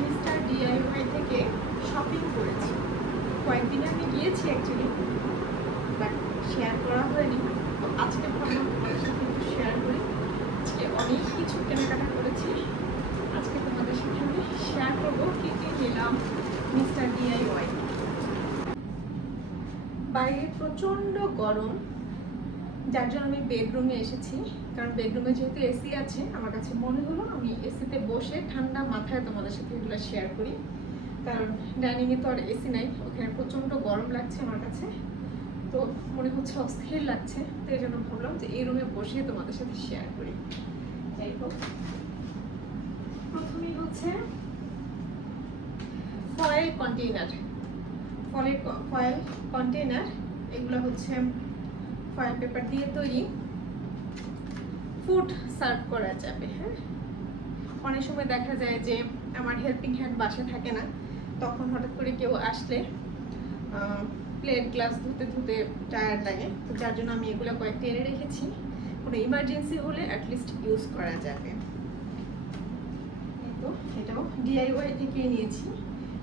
Mister DIY থেকে shopping করেছি। কয়েকদিন আমি গিয়েছি অ্যাকচুয়ালি, বাট শেয়ার করা হয়নি। তো আজকে ভাবলাম তোমাদের সাথে একটু শেয়ার করি। আজকে অনেক কিছু কেনাকাটা করেছি, আজকে তোমাদের সাথে আমি শেয়ার করবো কী কী নিলাম মিস্টার ডিআইওয়াই। বাইরে প্রচণ্ড গরম, যার জন্য আমি বেডরুমে এসেছি। কারণ বেডরুমে যেহেতু এসি আছে, আমার কাছে মনে হলো আমি এসিতে বসে ঠান্ডা মাথায় তোমাদের সাথে এগুলো শেয়ার করি। কারণ ডাইনিংয়ে তো আর এসি নাই, ওখানে প্রচণ্ড গরম লাগছে আমার কাছে, তো মনে হচ্ছে অস্থির লাগছে। তো এই জন্য ভাবলাম যে এই রুমে বসে তোমাদের সাথে শেয়ার করি। যাই হোক, প্রথমেই হচ্ছে ফয়েল কন্টেইনার। ফয়েল কন্টেইনার, এগুলো হচ্ছে ফয়েল পেপার দিয়ে তৈরি, ফুড সার্ভ করা যাবে। হ্যাঁ, অনেক সময় দেখা যায় যে আমার হেল্পিং হ্যান্ড বাসা থাকে না, তখন হঠাৎ করে কেউ আসলে প্লেট গ্লাস ধুতে ধুতে টায়ার্ড লাগে, তো যার জন্য আমি এগুলো কয়েকটা এনে রেখেছি, কোনো ইমার্জেন্সি হলে অ্যাটলিস্ট ইউজ করা যাবে। তো এটাও ডিআইওয়াই থেকে নিয়েছি।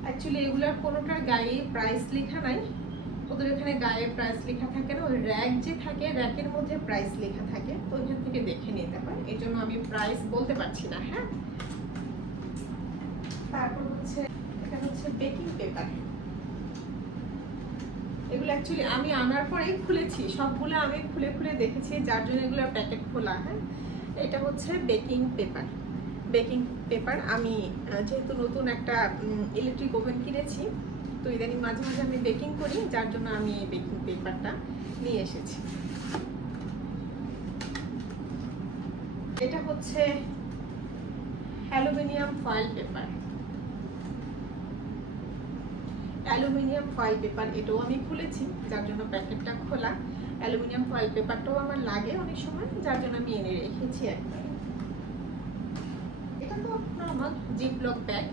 অ্যাকচুয়ালি এগুলোর কোনোটার গায়ে প্রাইস লেখা নাই, ওদের এখানে গায়ে প্রাইস লেখা থাকে না, ওই র্যাক যে থাকে র্যাকের মধ্যে প্রাইস লেখা থাকে, তো ওইখান থেকে দেখে নিতে হয়, এই জন্য আমি প্রাইস বলতে পারছি না। হ্যাঁ, তারপর হচ্ছে এটা হচ্ছে বেকিং পেপার। এগুলো অ্যাকচুয়ালি আমি আনার পরেই খুলেছি, সবগুলো আমি খুলে খুলে দেখেছি, যার জন্য এগুলো প্যাকেট খোলা। হ্যাঁ, এটা হচ্ছে বেকিং পেপার। বেকিং পেপার আমি যেহেতু নতুন একটা ইলেকট্রিক ওভেন কিনেছি, তো ইদানিং মাঝে মাঝে আমি বেকিং করি, যার জন্য আমি এই বেকিং পেপারটা নিয়ে এসেছি। এটা হচ্ছে aluminium foil paper. Aluminium foil paper, এটাও আমি খুলেছি, যার জন্য প্যাকেটটা খোলা। অ্যালুমিনিয়াম ফয়েল পেপারটাও আমার লাগে অনেক সময়, যার জন্য আমি এনে রেখেছি একটা। এটা তো নর্মাল জিপলক ব্যাগ,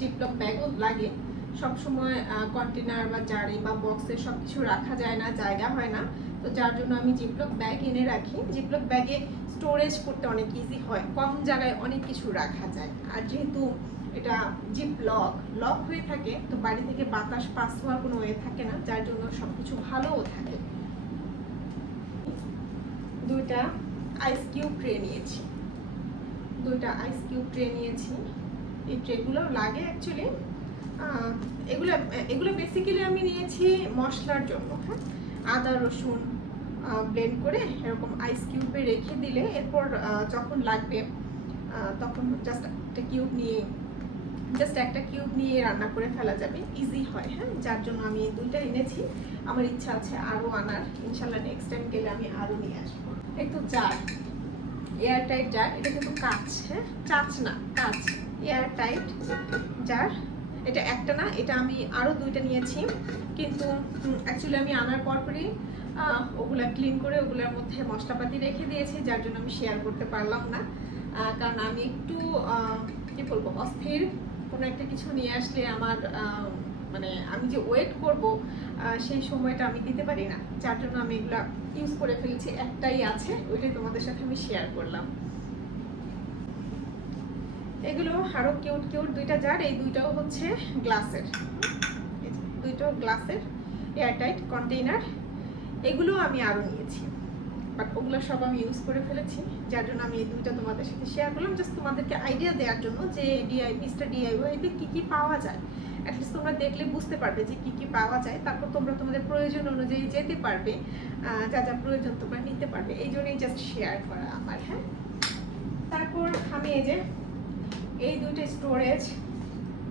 জিপলক ব্যাগও লাগে সবসময়। কন্টেনার বা জারি বা বক্সে সব কিছু রাখা যায় না, জায়গা হয় না, তো যার জন্য আমি জিপলক ব্যাগ এনে রাখি। জিপলক ব্যাগে স্টোরেজ করতে অনেক ইজি হয়, কম জায়গায় অনেক কিছু রাখা যায়। আর যেহেতু এটা জিপ লক হয়ে থাকে, তো বাড়ি থেকে বাতাস পাস হওয়ার কোনো ওয়ে থাকে না, যার জন্য সব কিছু ভালোও থাকে। দুইটা আইস কিউব ট্রে নিয়েছি, দুইটা আইস কিউব ট্রে নিয়েছি। এই ট্রেগুলো লাগে অ্যাকচুয়ালি, এগুলো বেসিক্যালি আমি নিয়েছি মশলার জন্য। হ্যাঁ, আদা রসুন ব্লেন্ড করে এরকম আইস কিউবে রেখে দিলে এরপর যখন লাগবে তখন জাস্ট একটা কিউব নিয়ে রান্না করে ফেলা যাবে, ইজি হয়। হ্যাঁ, যার জন্য আমি এই দুইটা এনেছি। আমার ইচ্ছা আছে আরও আনার, ইনশাল্লাহ নেক্সট টাইম গেলে আমি আরও নিয়ে আসবো। এই তো জার, এয়ার টাইট জার, এটা কিন্তু কাঁচ। হ্যাঁ, কাঁচ না, কাঁচ, এয়ার টাইট জার। এটা একটা না, এটা আমি আরও দুইটা নিয়েছি, কিন্তু অ্যাকচুয়ালি আমি আনার পরপরই ওগুলা ক্লিন করে ওগুলোর মধ্যে মশলাপাতি রেখে দিয়েছি, যার জন্য আমি শেয়ার করতে পারলাম না। কারণ আমি একটু কী বলবো, অস্থির। কোনো একটা কিছু নিয়ে আসলে আমার মানে আমি যে ওয়েট করব সেই সময়টা আমি দিতে পারি না, যার জন্য আমি এগুলা ইউজ করে ফেলেছি। একটাই আছে, ওইটাই তোমাদের সাথে আমি শেয়ার করলাম। এগুলো আরও কিউট কিউট দুইটা জার, এই দুইটাও হচ্ছে গ্লাসের, দুইটাও গ্লাসের এয়ারটাইট কন্টেইনার। এগুলো আমি আরও নিয়েছি, বাট ওগুলো সব আমি ইউজ করে ফেলেছি, যার জন্য আমি এই দুইটা তোমাদের সাথে শেয়ার করলাম, জাস্ট তোমাদেরকে আইডিয়া দেওয়ার জন্য যে মিস্টার ডিআইওয়াইতে কী কী পাওয়া যায়। অ্যাটলিস্ট তোমরা দেখলে বুঝতে পারবে যে কী কী পাওয়া যায়, তারপর তোমরা তোমাদের প্রয়োজন অনুযায়ী যেতে পারবে, যা যা প্রয়োজন তোমরা নিতে পারবে, এই জন্যই জাস্ট শেয়ার করা আমার। হ্যাঁ, তারপর আমি এই দুইটা স্টোরেজ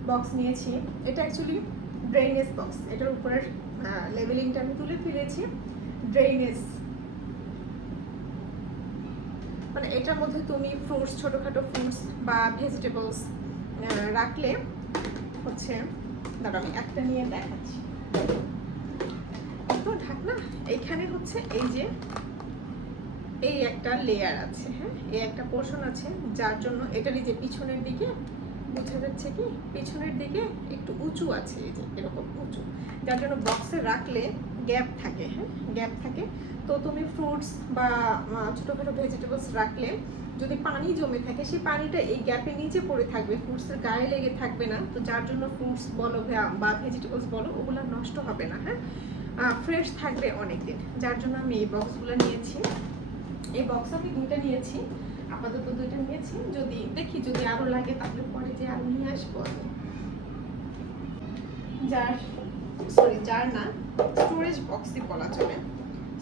বক্স নিয়েছি। এটা অ্যাকচুয়ালি ড্রেনেজ বক্স, এটার উপরের লেবেলিংটা আমি তুলে ফেলেছি, ড্রেনেজ, মানে এটার মধ্যে তুমি ফ্রুটস, ছোটোখাটো ফ্রুটস বা ভেজিটেবলস রাখলে হচ্ছে, দাঁড়া আমি একটা নিয়ে দেখাচ্ছি। তো ঢাকনা এইখানে হচ্ছে এই একটা লেয়ার আছে। হ্যাঁ, এই একটা পোর্শন আছে, যার জন্য এটারই যে পিছনের দিকে বোঝা যাচ্ছে কি, পিছনের দিকে একটু উঁচু আছে, এই যে এরকম উঁচু, যার জন্য বক্সে রাখলে গ্যাপ থাকে, হ্যাঁ গ্যাপ থাকে। তো তুমি ফ্রুটস বা ছোটোখাটো ভেজিটেবলস রাখলে যদি পানি জমে থাকে সেই পানিটা এই গ্যাপের নিচে পড়ে থাকবে, ফ্রুটসের গায়ে লেগে থাকবে না, তো যার জন্য ফ্রুটস বলো বা ভেজিটেবলস বলো ওগুলো নষ্ট হবে না, হ্যাঁ ফ্রেশ থাকবে অনেক দিন। যার জন্য আমি এই বক্সগুলো নিয়েছি। এই বক্স আমি 2টা নিয়েছি, আপাতত 2টা নিয়েছি, যদি দেখি যদি আরও লাগে তাহলে পরে যে আরও নিয়ে আসবো আমি। যার না স্টোরেজ বক্সই বলা চলে,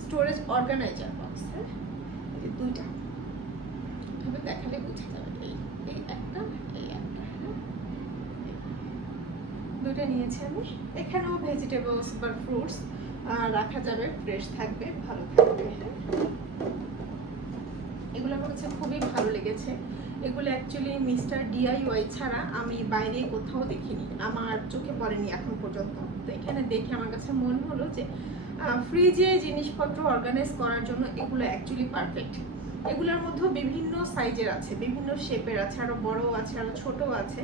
স্টোরেজ অর্গানাইজার বক্স, হ্যাঁ এই 2টা ভাবে দেখালে বোঝা যাবে। এই একটা, এই একটা, হ্যাঁ 2টা নিয়েছি আমি। এখানেও ভেজিটেবলস বা ফ্রুটস রাখা যাবে, ফ্রেশ থাকবে, ভালো থাকবে। এগুলো আমার কাছে খুবই ভালো লেগেছে। এগুলো অ্যাকচুয়ালি মিস্টার DIY ছাড়া আমি বাইরে কোথাও দেখিনি, আমার চোখে পড়েনি এখন পর্যন্ত। তো এখানে দেখে আমার কাছে মনে হলো যে ফ্রিজে জিনিসপত্র অর্গানাইজ করার জন্য এগুলো অ্যাকচুয়ালি পারফেক্ট। এগুলোর মধ্যেও বিভিন্ন সাইজের আছে, বিভিন্ন শেপের আছে, আরও বড়ও আছে, আরও ছোটও আছে।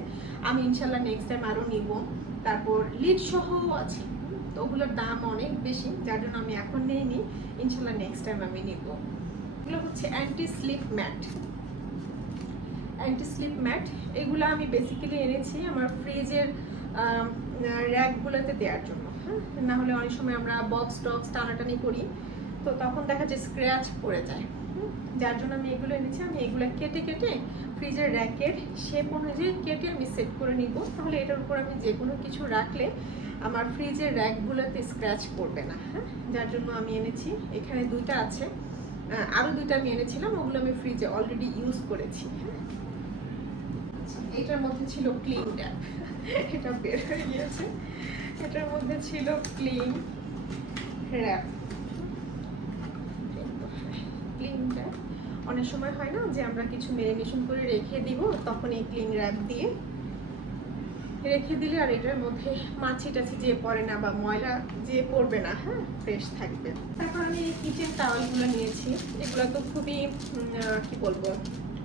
আমি ইনশাল্লাহ নেক্সট টাইম আরও নিব। তারপর লিড সহও আছে, তো ওগুলোর দাম অনেক বেশি, যার জন্য আমি এখন নিইনি, ইনশাল্লাহ নেক্সট টাইম আমি নিব। এগুলো হচ্ছে anti slip mat. Anti slip mat এগুলো আমি বেসিক্যালি এনেছি আমার ফ্রিজের র্যাকগুলোতে দেওয়ার জন্য, হ্যাঁ না হলে অনেক সময় আমরা বক্স টক্স টানাটানি করি, তো তখন দেখা যায় স্ক্র্যাচ পড়ে যায়, যার জন্য আমি এগুলো এনেছি। আমি এগুলো কেটে কেটে ফ্রিজের র্যাকের শেপ অনুযায়ী কেটে আমি সেট করে নিব, তাহলে এটার উপর আমি যে কোনো কিছু রাখলে আমার ফ্রিজের র্যাকগুলোতে স্ক্র্যাচ পড়বে না, হ্যাঁ যার জন্য আমি এনেছি। এখানে 2টা আছে, আরও 2টা আমি এনেছিলাম, ওগুলো আমি ফ্রিজে অলরেডি ইউজ করেছি, হ্যাঁ। এটার মধ্যে ছিল ক্লিন ট্যাপ, এটা বের হয়ে গিয়েছে। এটার মধ্যে ছিল ক্লিন র্যাপ। ক্লিন ট্যাপ অনেক সময় হয় না যে আমরা কিছু মেরিনেশন করে রেখে দিব, তখন এই ক্লিন র্যাপ দিয়ে রেখে দিলে আর এটার মধ্যে মাছি টাছি যে পড়ে না বা ময়লা যে পড়বে না, হ্যাঁ ফ্রেশ থাকবে। তারপর আমি এই কিচেন টাওয়ালগুলো নিয়েছি। এগুলো তো খুবই কি বলবো,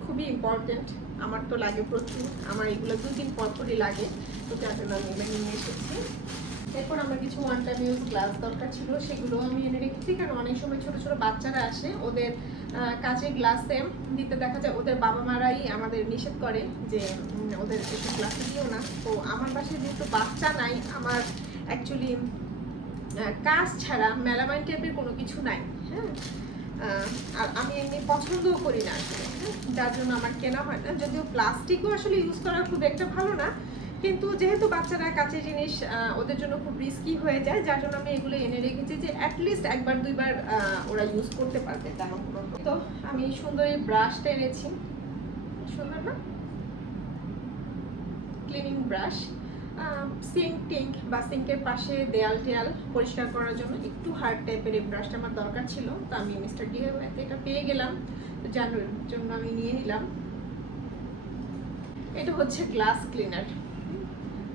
খুবই ইম্পর্টেন্ট, আমার তো লাগে প্রচুর, আমার এগুলো 2 দিন পর পরই লাগে, তো যার জন্য আমি এগুলো নিয়ে এসেছি। এরপর আমার কিছু ওয়ান টাইম ইউজ গ্লাস দরকার ছিল, সেগুলো আমি এনে রেখেছি, কারণ অনেক সময় ছোট ছোট বাচ্চারা আসে, ওদের কাঁচের গ্লাসে দিতে দেখা যায় ওদের বাবা মারাই আমাদের নিষেধ করে যে ওদের একটু গ্লাসে দিও না। তো আমার বাসায় যেহেতু বাচ্চা নাই, আমার অ্যাকচুয়ালি কাঁচ ছাড়া মেলামাইন টাইপের কোনো কিছু নাই, হ্যাঁ আর আমি এমনি পছন্দও করি না আসলে, হ্যাঁ যার জন্য আমার কেনা হয় না। যদিও প্লাস্টিকও আসলে ইউজ করা খুব একটা ভালো না, কিন্তু যেহেতু বাচ্চারা কাঁচের জিনিস ওদের জন্য খুব রিস্কি হয়ে যায়, যার জন্য আমি এগুলো এনে রেখেছি যে অ্যাটলিস্ট 1-2বার ওরা ইউজ করতে পারবে তেমন কোনো। তো আমি সুন্দর এই ব্রাশটা এনেছি, সুন্দর না ক্লিনিং ব্রাশ, সিঙ্ক টিঙ্ক বা সিঙ্কের পাশে দেয়াল টেয়াল পরিষ্কার করার জন্য একটু হার্ড টাইপের এই ব্রাশটা আমার দরকার ছিল, তো আমি মিস্টার DIYতে এটা পেয়ে গেলাম, তো যার জন্য আমি নিয়ে নিলাম। এটা হচ্ছে গ্লাস ক্লিনার।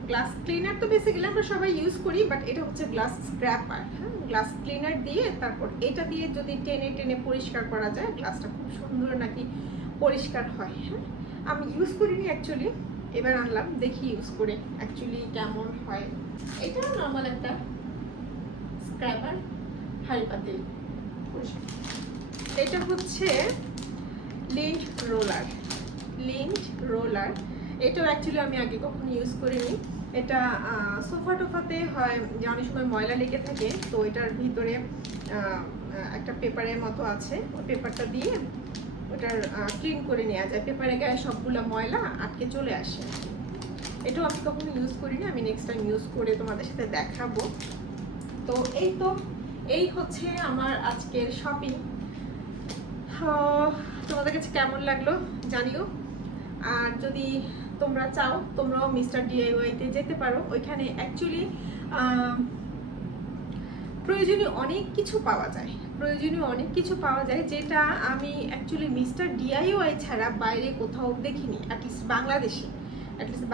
গ্লাস ক্লিনার তো বেসিক্যালি আমরা সবাই ইউজ করি, বাট এটা হচ্ছে গ্লাস স্ক্র্যাপার, হ্যাঁ গ্লাস ক্লিনার দিয়ে তারপর এটা দিয়ে যদি টেনে টেনে পরিষ্কার করা যায়, গ্লাসটা খুব সুন্দর নাকি পরিষ্কার হয়, হ্যাঁ আমি ইউজ করিনি অ্যাকচুয়ালি, এবার আনলাম দেখি ইউজ করে অ্যাকচুয়ালি কেমন হয়। এটা নর্মাল একটা স্ক্র্যাপার, হাঁড়ি পাতিল পরিষ্কার। এটা হচ্ছে লিন্ট রোলার। লিন্ট রোলার এটাও অ্যাকচুয়ালি আমি আগে কখনো ইউজ করিনি। এটা সোফা টোফাতে হয় যে অনেক সময় ময়লা লেগে থাকে, তো এটার ভিতরে একটা পেপারের মতো আছে, ওই পেপারটা দিয়ে ওটার ক্লিন করে নেওয়া যায়, পেপারের গায়ে সবগুলো ময়লা আটকে চলে আসে। এটাও আমি কখনো ইউজ করিনি, আমি নেক্সট টাইম ইউজ করে তোমাদের সাথে দেখাবো। তো এই হচ্ছে আমার আজকের শপিং। তোমাদের কাছে কেমন লাগলো জানিও, আর যদি তোমরা চাও তোমরাও মিস্টার DIYতে যেতে পারো, ওইখানে অ্যাকচুয়ালি প্রয়োজনীয় অনেক কিছু পাওয়া যায়, যেটা আমি অ্যাকচুয়ালি মিস্টার DIY ছাড়া বাইরে কোথাও দেখিনি, অ্যাটলিস্ট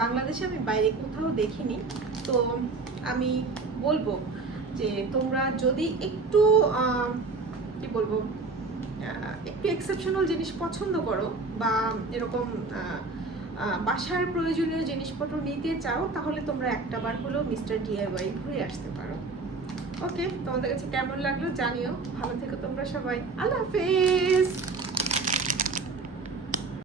বাংলাদেশে আমি বাইরে কোথাও দেখিনি। তো আমি বলবো যে তোমরা যদি একটু কি বলবো, একটু এক্সেপশনাল জিনিস পছন্দ করো বা এরকম বাসার প্রয়োজনীয় জিনিসপত্র নিতে চাও, তাহলে তোমরা একটাবার হলেও মিস্টার DIY ঘুরে আসতে পারো। ওকে, তোমাদের কাছে কেমন লাগলো জানিও। ভালো থেকো তোমরা সবাই। আল্লাহ হাফেজ।